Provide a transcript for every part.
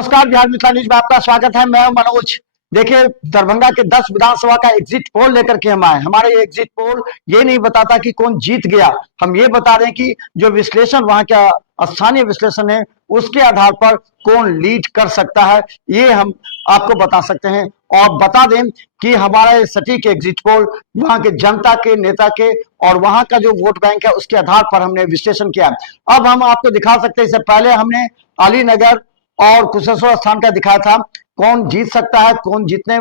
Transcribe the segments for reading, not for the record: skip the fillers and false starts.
नमस्कार, बिहार मिथिला न्यूज में आपका स्वागत है। मैं हूं मनोज। देखिए, दरभंगा के 10 विधानसभा का एग्जिट पोल लेकर के हम आए। हमारा ये एग्जिट पोल ये नहीं बताता कि कौन जीत गया, हम ये बता रहे हैं कि जो विश्लेषण वहां का स्थानीय विश्लेषण है उसके आधार पर कौन लीड कर सकता है, ये हम आपको बता सकते हैं। और बता दें कि हमारा ये सटीक एग्जिट पोल वहां के जनता के, नेता के और वहां का जो वोट बैंक है उसके आधार पर हमने विश्लेषण किया। अब हम आपको दिखा सकते हैं, इससे पहले हमने अलीनगर और कुशेश्वर स्थान का दिखाया था कौन जीत सकता है, कौन जीतने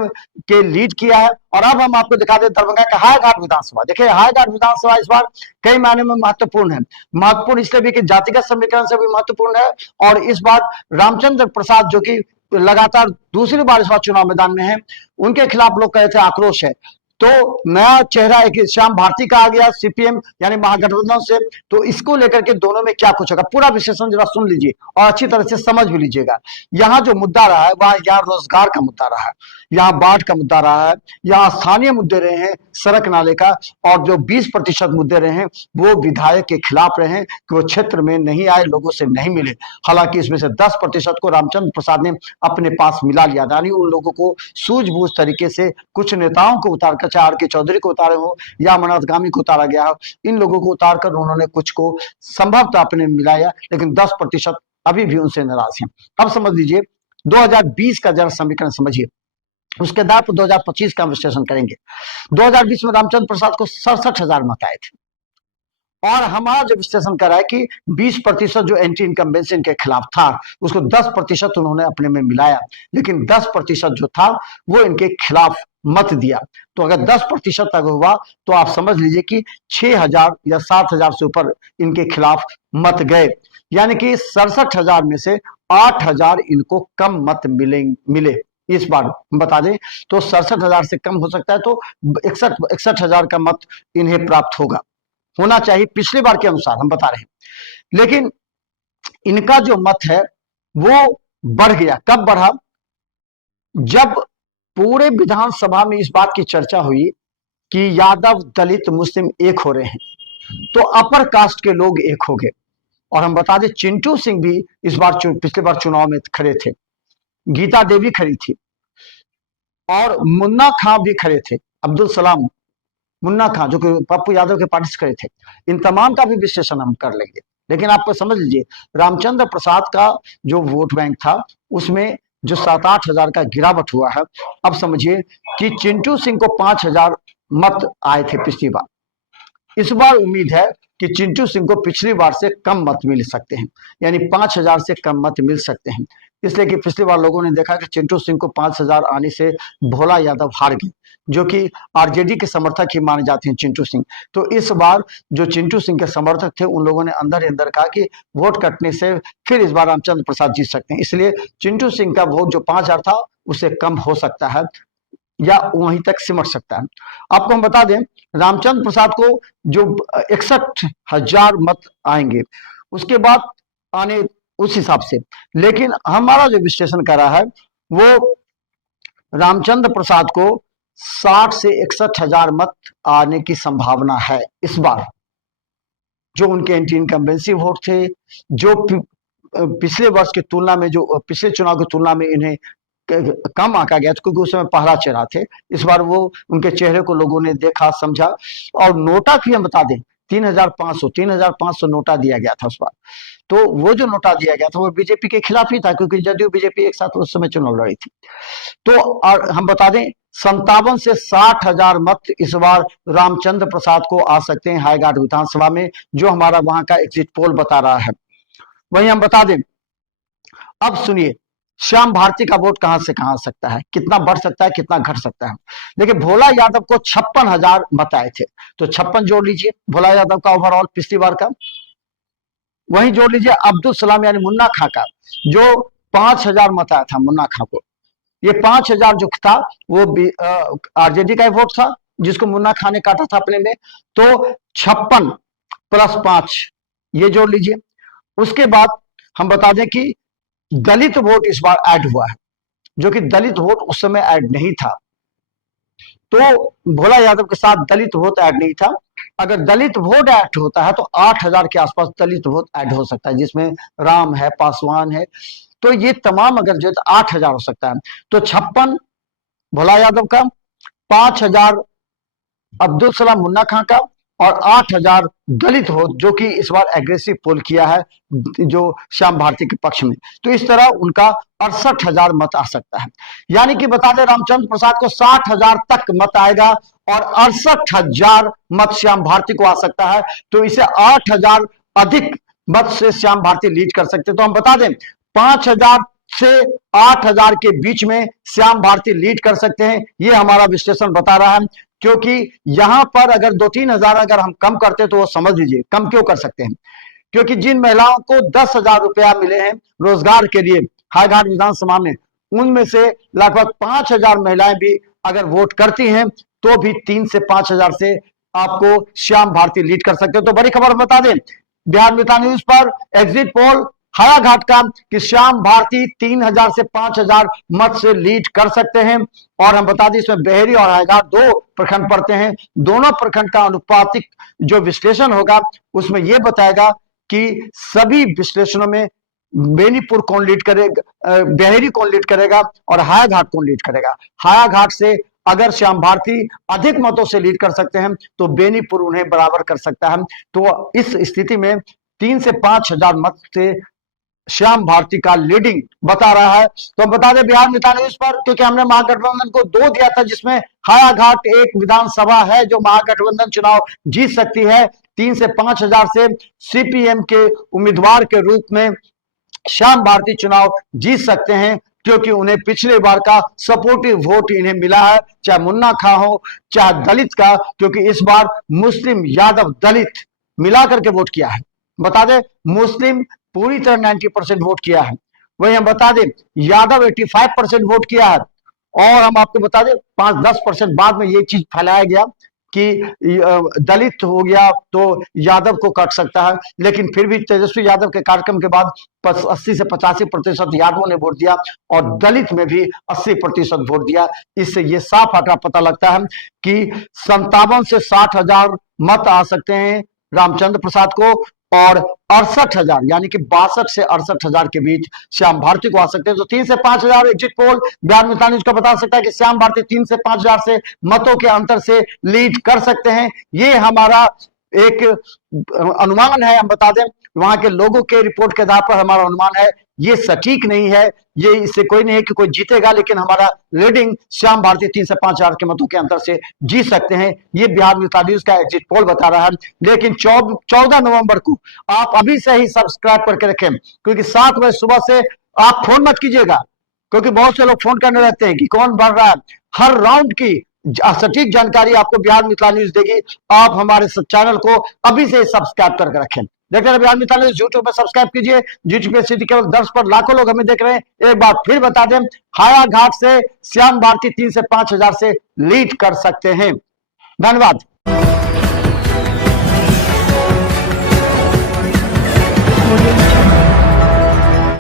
के लीड किया है। और अब हम आपको दिखा दें दरभंगा का हाईघाट विधानसभा। देखिए, हाईघाट विधानसभा इस बार कई मायने में महत्वपूर्ण है। महत्वपूर्ण इसलिए भी कि जातिगत समीकरण से भी महत्वपूर्ण है, और इस बार रामचंद्र प्रसाद जो कि लगातार दूसरी बार इस बार चुनाव मैदान में है, उनके खिलाफ लोग कहे थे आक्रोश है। तो नया चेहरा एक श्याम भारती का आ गया सीपीएम यानी महागठबंधन से। तो इसको लेकर के दोनों में क्या कुछ होगा, पूरा विश्लेषण जरा सुन लीजिए और अच्छी तरह से समझ भी लीजिएगा। यहाँ जो मुद्दा रहा है वह यहाँ रोजगार का मुद्दा रहा है, यहाँ बाढ़ का मुद्दा रहा है, यहाँ स्थानीय मुद्दे रहे हैं सड़क नाले का, और जो 20% मुद्दे रहे हैं वो विधायक के खिलाफ रहे हैं कि वो क्षेत्र में नहीं आए, लोगों से नहीं मिले। हालांकि इसमें से 10% को रामचंद्र प्रसाद ने अपने पास मिला लिया, यानी उन लोगों को सूझबूझ तरीके से कुछ नेताओं को उतार कर, चाहे आर.के. चौधरी को उतारे हो या मनोज गामी को उतारा गया हो, इन लोगों को उतारकर उन्होंने कुछ को संभवतः अपने मिलाया, लेकिन 10% अभी भी उनसे नाराज हैं। अब समझ लीजिए 2020 का जरा समीकरण समझिए, उसके आधार पर 2025 का विश्लेषण करेंगे। 2020 में रामचंद्र प्रसाद को 67,000 मत आए थे, और हमारा जो विश्लेषण कर रहा है कि 20% जो एंटी इनकम्बेंसी इनके खिलाफ था उसको 10% उन्होंने अपने में मिलाया, लेकिन 10% जो था वो इनके खिलाफ मत दिया। तो अगर 10% तक हुआ तो आप समझ लीजिए कि 6,000 या 7,000 से ऊपर इनके खिलाफ मत गए, यानी कि 67,000 में से 8,000 इनको कम मत मिले। इस बार बता दें तो 67,000 से कम हो सकता है, तो 61,000 का मत इन्हें प्राप्त होना चाहिए पिछली बार के अनुसार, हम बता रहे हैं। लेकिन इनका जो मत है वो बढ़ गया। कब बढ़ा? जब पूरे विधानसभा में इस बात की चर्चा हुई कि यादव, दलित, मुस्लिम एक हो रहे हैं, तो अपर कास्ट के लोग एक हो गए। और हम बता दें चिंटू सिंह भी इस बार पिछले बार चुनाव में खड़े थे, गीता देवी खड़ी थी, और मुन्ना खां भी खड़े थे, अब्दुल सलाम मुन्ना खां जो कि पप्पू यादव के पार्टी से खड़े थे। इन तमाम का भी विश्लेषण हम कर लेंगे, लेकिन आपको समझ लीजिए रामचंद्र प्रसाद का जो वोट बैंक था उसमें जो 7-8 हजार का गिरावट हुआ है। अब समझिए कि चिंटू सिंह को 5,000 मत आए थे पिछली बार। इस बार उम्मीद है कि चिंटू सिंह को पिछली बार से कम मत मिल सकते हैं, यानी 5,000 से कम मत मिल सकते हैं। इसलिए कि पिछली बार लोगों ने देखा कि चिंटू सिंह को 5,000 आने से भोला यादव हार गए, जो कि आरजेडी के समर्थक ही माने जाते हैं चिंटू सिंह। तो इस बार जो चिंटू सिंह के समर्थक थे उन लोगों ने अंदर ही अंदर कहा कि वोट कटने से फिर इस बार रामचंद्र प्रसाद जीत सकते हैं, इसलिए चिंटू सिंह का वोट जो 5,000 था उससे कम हो सकता है या वहीं तक सिमट सकता है। आपको हम बता दें रामचंद्र प्रसाद को जो 61,000 मत आएंगे उसके बाद आने उस हिसाब से, लेकिन हमारा जो विश्लेषण कर रहा है वो रामचंद्र प्रसाद को 60 से 61,000 मत आने की संभावना है इस बार। जो उनके एंटी इनकम्बेंसी वोट थे, जो पिछले वर्ष की तुलना में, जो पिछले चुनाव की तुलना में इन्हें कम आंका गया था क्योंकि उस समय पहला चेहरा थे, इस बार वो उनके चेहरे को लोगों ने देखा, समझा। और नोटा भी हम बता दें 3,500 नोटा दिया गया था उस बार। तो वो जो नोटा दिया गया था वो बीजेपी के खिलाफ ही था, क्योंकि जदयू बीजेपी एक साथ उस समय चुनाव लड़ी थी। तो और हम बता दें 57 से 60,000 मत इस बार रामचंद्र प्रसाद को आ सकते हैं हाईघाट विधानसभा में, जो हमारा वहां का एग्जिट पोल बता रहा है। वहीं हम बता दें, अब सुनिए श्याम भारती का वोट कहां से कहां आ सकता है, कितना बढ़ सकता है, कितना घट सकता है। देखिए भोला यादव को 56,000 मत आए थे, तो 56 जोड़ लीजिए भोला यादव का ओवरऑल पिछली बार का। वहीं जोड़ लीजिए अब्दुल सलाम यानी मुन्ना खां का, जो 5,000 मत आया था मुन्ना खां को। ये 5,000 जो था वो आरजेडी का वोट था जिसको मुन्ना खां ने काटा था अपने में। तो 56 + 5 ये जोड़ लीजिए। उसके बाद हम बता दें कि दलित वोट इस बार ऐड हुआ है, जो कि दलित वोट उस समय ऐड नहीं था। तो भोला यादव के साथ दलित वोट ऐड नहीं था। अगर दलित वोट ऐड होता है तो 8,000 के आसपास दलित वोट ऐड हो सकता है, जिसमें राम है, पासवान है, तो ये तमाम अगर जो 8,000 हो सकता है। तो 56 भोला यादव का, 5,000 अब्दुल सलाम मुन्ना खां का, और 8,000 दलित वोट जो कि इस बार एग्रेसिव पोल किया है जो श्याम भारती के पक्ष में। तो इस तरह उनका 68,000 मत आ सकता है। यानी कि बता दें रामचंद्र प्रसाद को 60,000 तक मत आएगा और 68,000 मत श्याम भारती को आ सकता है। तो इसे 8,000 अधिक मत से श्याम भारती लीड कर सकते। तो हम बता दें 5,000 से 8,000 के बीच में श्याम भारती लीड कर सकते हैं, ये हमारा विश्लेषण बता रहा है। क्योंकि यहां पर अगर 2-3 हजार अगर हम कम करते तो वो समझ लीजिए कम क्यों कर सकते हैं, क्योंकि जिन महिलाओं को 10,000 रुपया मिले हैं रोजगार के लिए हाईघाट विधानसभा में, उनमें से लगभग 5,000 महिलाएं भी अगर वोट करती हैं तो भी 3 से 5,000 से आपको श्याम भारती लीड कर सकते हैं। तो बड़ी खबर बता दें बिहार मित्र न्यूज पर एग्जिट पोल हायाघाट का कि श्याम भारती 3,000 से 5,000 मत से लीड कर सकते हैं। और हम बता दें इसमें बेहरी और हायाघाट 2 प्रखंड पड़ते हैं। दोनों प्रखंड का अनुपातिक जो विश्लेषण होगा उसमें यह बताएगा कि सभी विश्लेषणों में बेनीपुर कौन लीड करेगा, बेहरी कौन लीड करेगा और हायाघाट कौन लीड करेगा। हायाघाट से अगर श्याम भारती अधिक मतों से लीड कर सकते हैं तो बेनीपुर उन्हें बराबर कर सकता है। तो इस स्थिति में 3 से 5,000 मत से श्याम भारती का लीडिंग बता रहा है। तो हम बता दें बिहार मित्र न्यूज पर, क्योंकि हमने महागठबंधन को 2 दिया था जिसमें हायाघाट एक विधानसभा है जो महागठबंधन चुनाव जीत सकती है। 3 से 5,000 से सीपीएम के उम्मीदवार के रूप में श्याम भारती चुनाव जीत सकते हैं, क्योंकि उन्हें पिछले बार का सपोर्टिव वोट इन्हें मिला है, चाहे मुन्ना खां हो चाहे दलित का, क्योंकि इस बार मुस्लिम यादव दलित मिलाकर के वोट किया है। बता दें मुस्लिम पूरी तरह 90% वोट किया है, वही हम बता दें यादव 85% वोट किया है। और हम आपको बता दें 5-10% बाद में ये चीज फैलाया गया कि दलित हो गया तो यादव को कट सकता है, लेकिन फिर भी तेजस्वी यादव के कार्यक्रम के बाद 80 से 85% यादवों ने वोट दिया और दलित में भी 80% वोट दिया। इससे ये साफ आंकड़ा पता लगता है कि 57 से 60,000 मत आ सकते हैं रामचंद्र प्रसाद को और 68,000 यानी कि 62 से 68,000 के बीच श्याम भारती को आ सकते हैं। तो 3 से 5,000 एग्जिट पोल बिहार मित्र न्यूज को बता सकता है कि श्याम भारती 3 से 5,000 से मतों के अंतर से लीड कर सकते हैं। ये हमारा एक अनुमान है। हम बता दें वहां के लोगों के रिपोर्ट के आधार पर हमारा अनुमान है, ये सटीक नहीं है, ये इससे कोई नहीं है कि कोई जीतेगा, लेकिन हमारा रीडिंग श्याम भारती 3 से 5,000 के मतों के अंतर से जीत सकते हैं। ये बिहार मित्र न्यूज का एग्जिट पोल बता रहा है। लेकिन 14 नवंबर को आप अभी से ही सब्सक्राइब करके रखें, क्योंकि 7 बजे सुबह से आप फोन मत कीजिएगा, क्योंकि बहुत से लोग फोन करने रहते हैं कि कौन बढ़ रहा है। हर राउंड की सटीक जानकारी आपको बिहार मित्र न्यूज देगी। आप हमारे चैनल को अभी से सब्सक्राइब करके रखें। देखते रहे बिहार मित्र न्यूज यूट्यूब पर सब्सक्राइब कीजिए। यूट्यूब पे सिटी केवल 10 पर लाखों लोग हमें देख रहे हैं। एक बार फिर बता दें हायाघाट से श्याम भारती 3 से 5,000 से लीड कर सकते हैं। धन्यवाद।